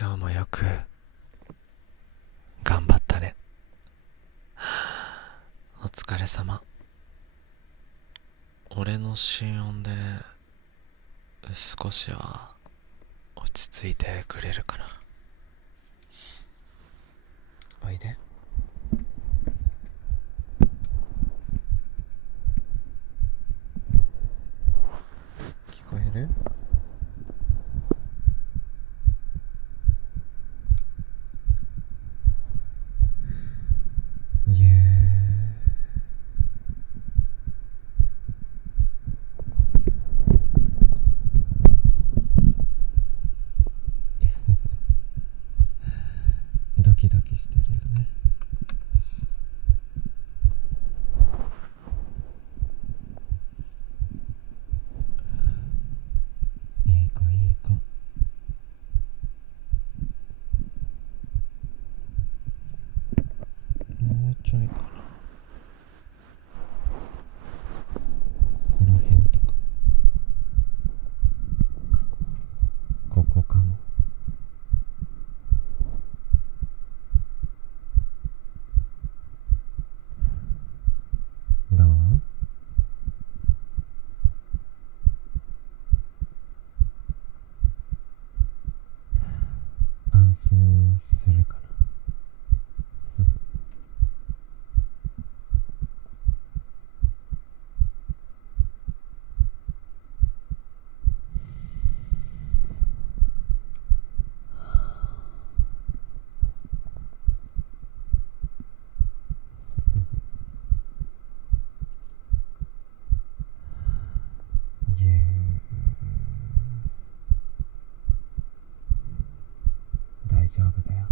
今日もよく頑張ったね。お疲れ様。俺の心音で少しは落ち着いてくれるかな。おいで。聞こえる？イエードキドキしてるよね。いい子いい子。もうちょいかな。ここら辺とか、ここかも。どう？安心するかな。ぎゅー、大丈夫だよ。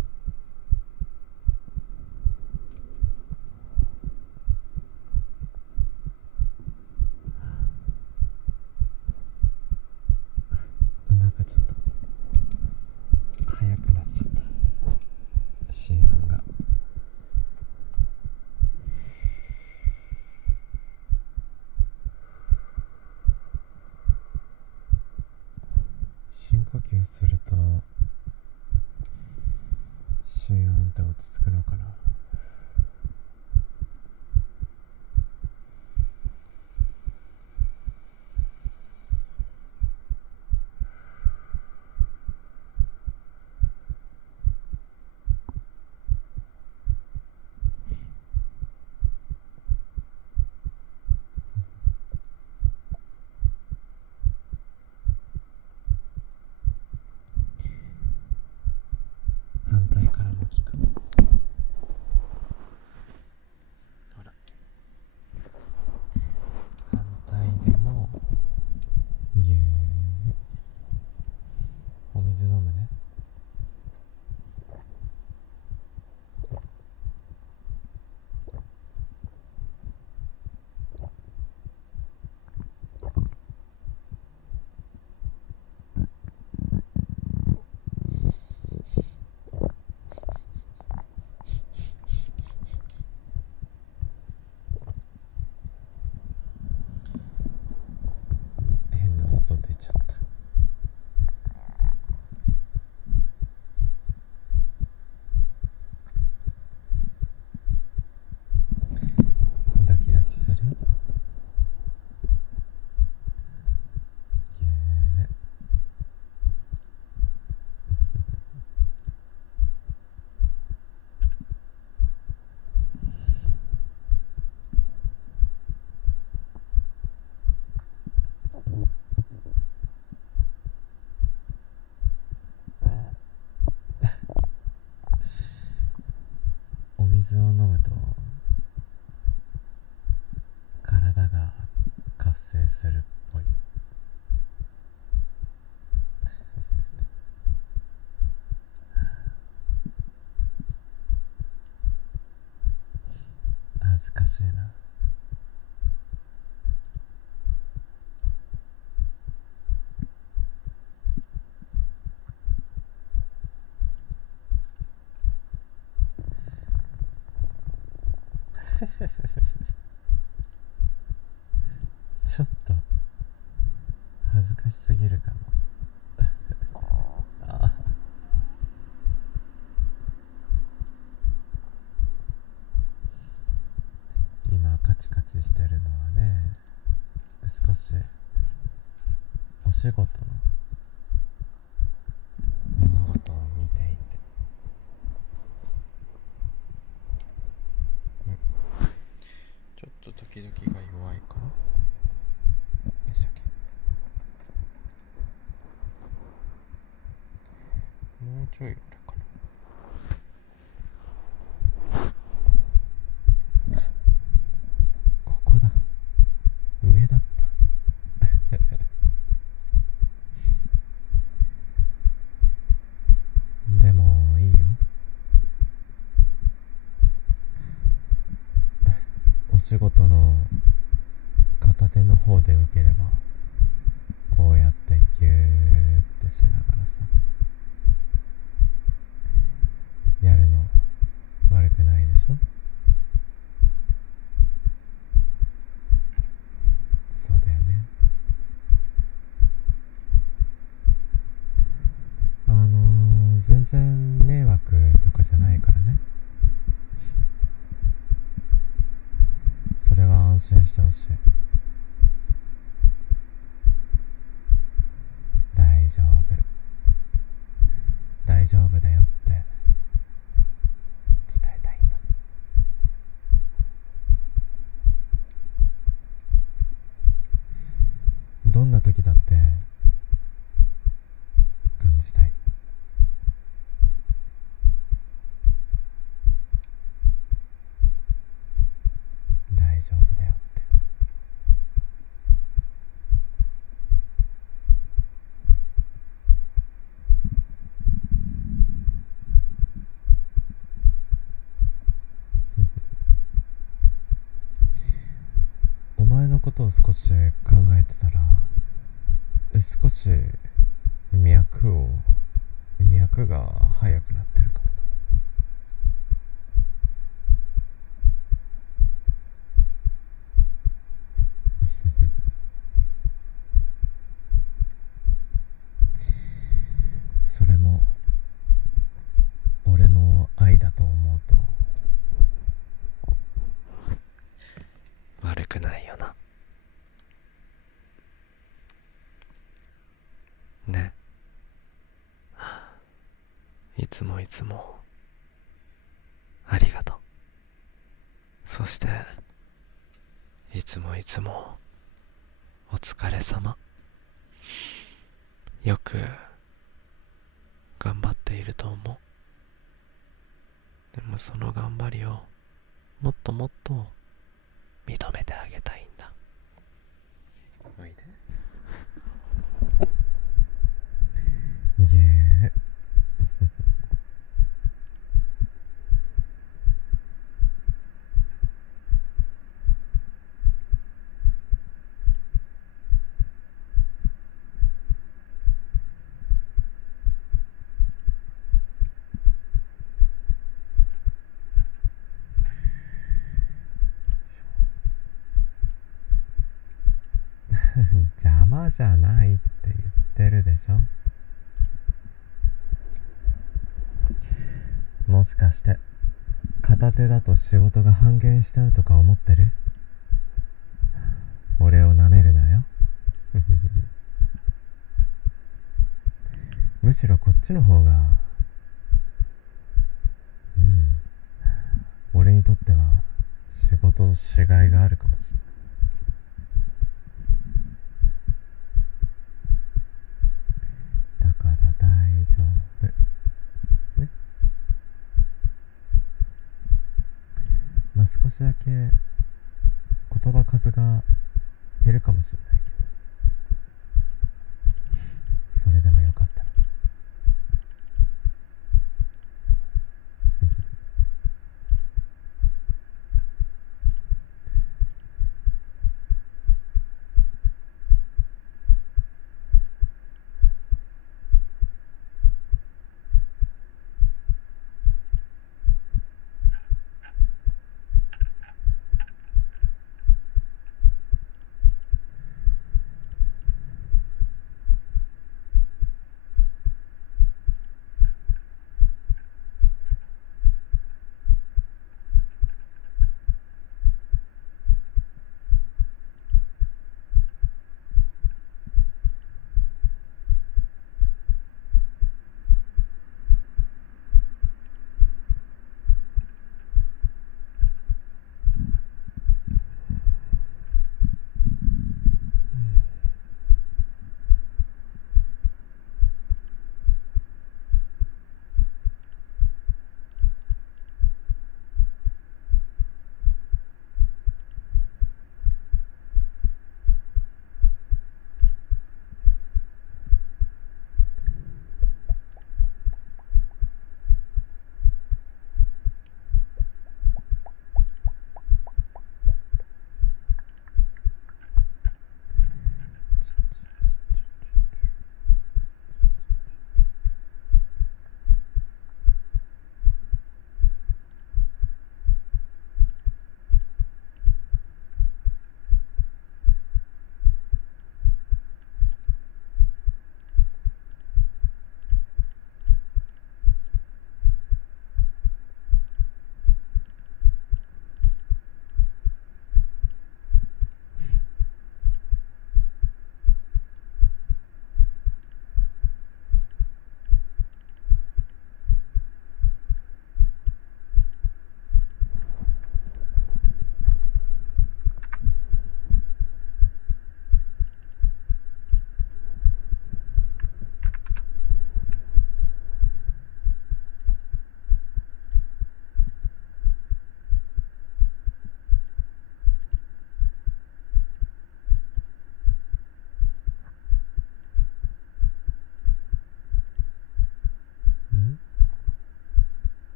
なんかちょっと早くなっちゃった、心音が。深呼吸すると心音って落ち着くのかな。反対からも聞く。ほら、反対でもぎゅー。お水飲むね。変な音出ちゃった。ドキドキする？ぎゅー。お水を飲むと体が活性するっぽい。恥ずかしいな。ちょっと恥ずかしすぎるかも。あ仕事の物事を見ていて、ちょっと時々が弱いかな。よいしょけ。もうちょいあるかな。ここだ。上だった。でもいいよ。お仕事の片手の方で受ければ、こうやってギューってしながらさ、やるの悪くないでしょ。そうだよね。全然迷惑とかじゃないからね。それは安心してほしい。大丈夫、大丈夫だよって伝えたいんだ。どんな時だって感じたい。大丈夫だよって。お前のことを少し考えてたら、少し脈が速くなってるかもな。それも俺の愛だと思うと悪くないよな。ね。いつもいつもありがとう。そしていつもいつもお疲れ様。よく頑張っていると思う。でもその頑張りをもっともっと認めてあげたいんだ。おいで。ぎゅー。邪魔じゃないって言ってるでしょ。もしかして片手だと仕事が半減しちゃうとか思ってる？俺をなめるなよ。むしろこっちの方が俺にとっては仕事しがいがあるかもしれない。だから大丈夫ね。まあ少しだけ言葉数が減るかもしれないけど、それでもよかったら。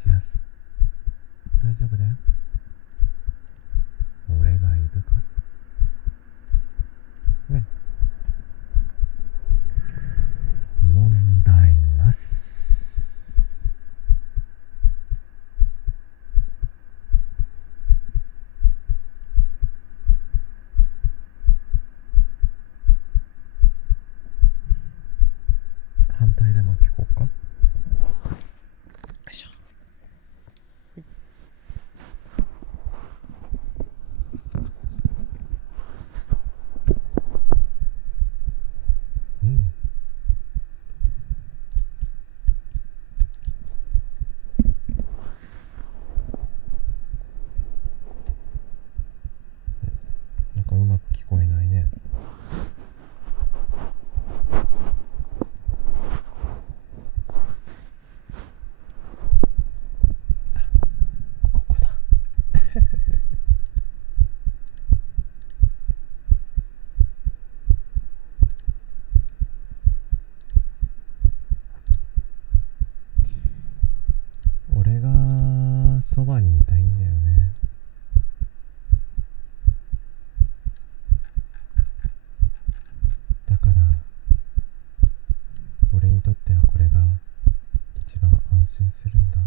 しやす。大丈夫だよ。俺がいるからね。問題なし。反対でも聞こうか。よいしょ。うん。なんかうまく聞こえないね。ここだ。俺がそばにいたいんだよね。だから俺にとってはこれが一番安心するんだ。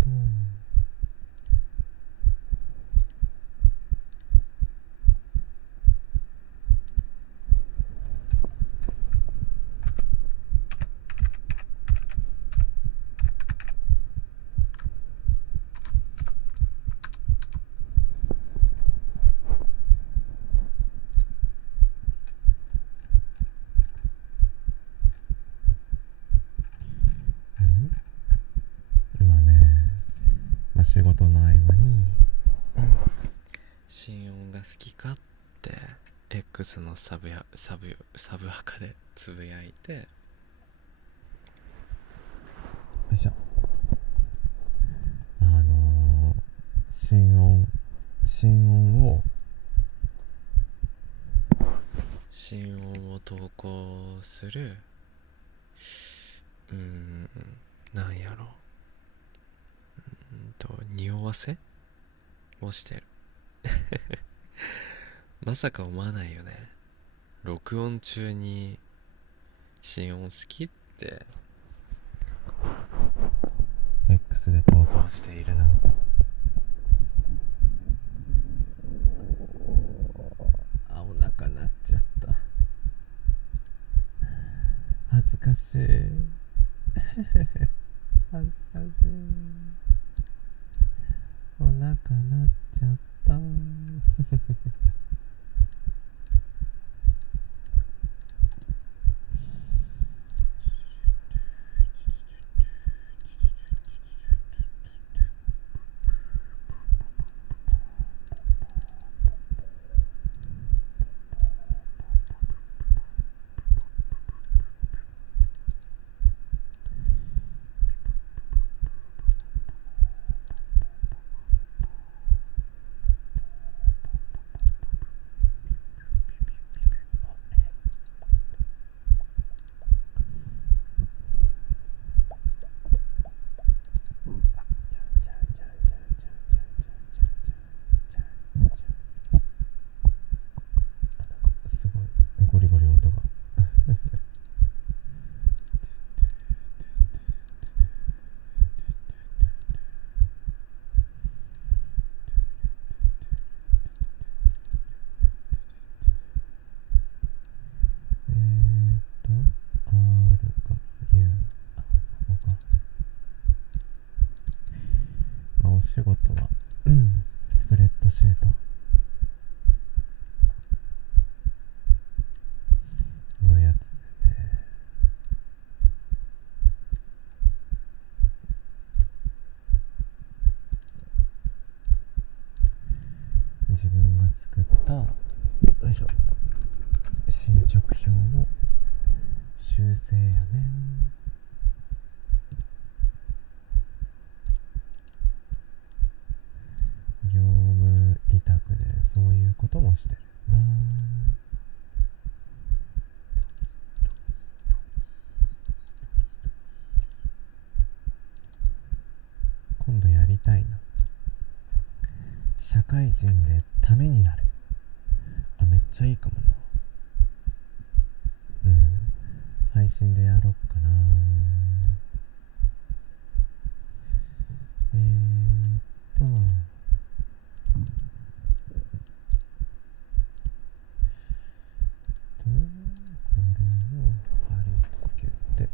と今ね、仕事の合間に、心音が好きかって X のサブアカでつぶやいて、よいしょ。心音を投稿する、なんやろ、匂わせをしてる。まさか思わないよね。録音中に心音好きって X で投稿しているなんて。あ、お腹鳴っちゃった。恥ずかしい。恥ずかしい。お腹鳴っちゃった。仕事はスプレッドシートのやつでね、自分が作った進捗表の修正やね。業務委託でそういうこともしてるな。今度やりたいな。社会人でためになる。めっちゃいいかもな。配信でやろっかな。これを貼り付けて、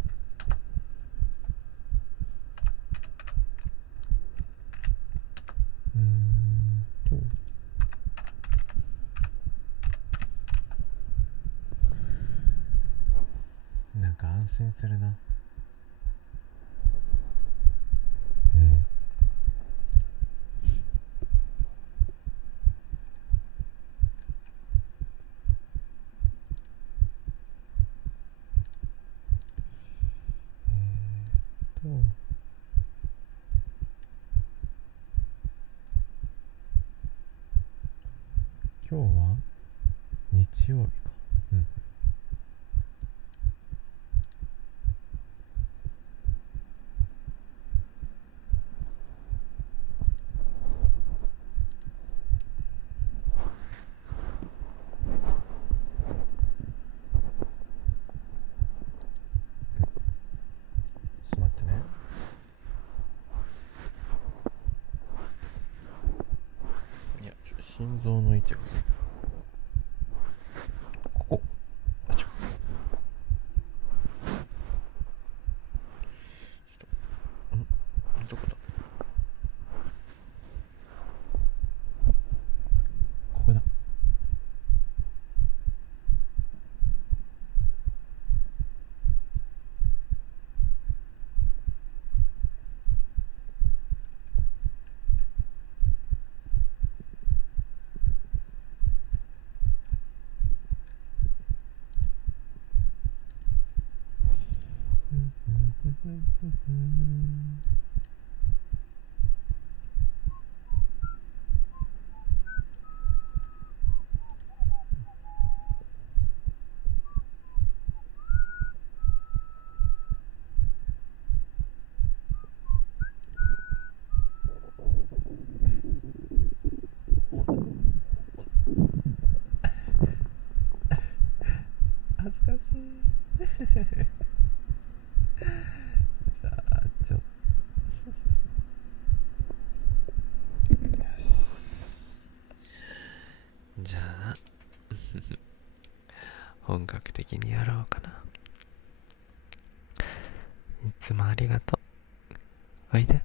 なんか安心するな。今日は日曜日か。ちょっと待ってね。いや、心臓の位置がさ、ここ。どこだ。ここだ。恥ずかしい。じゃあちょっとよし。じゃあ本格的にやろうかな。いつもありがとう。おいで。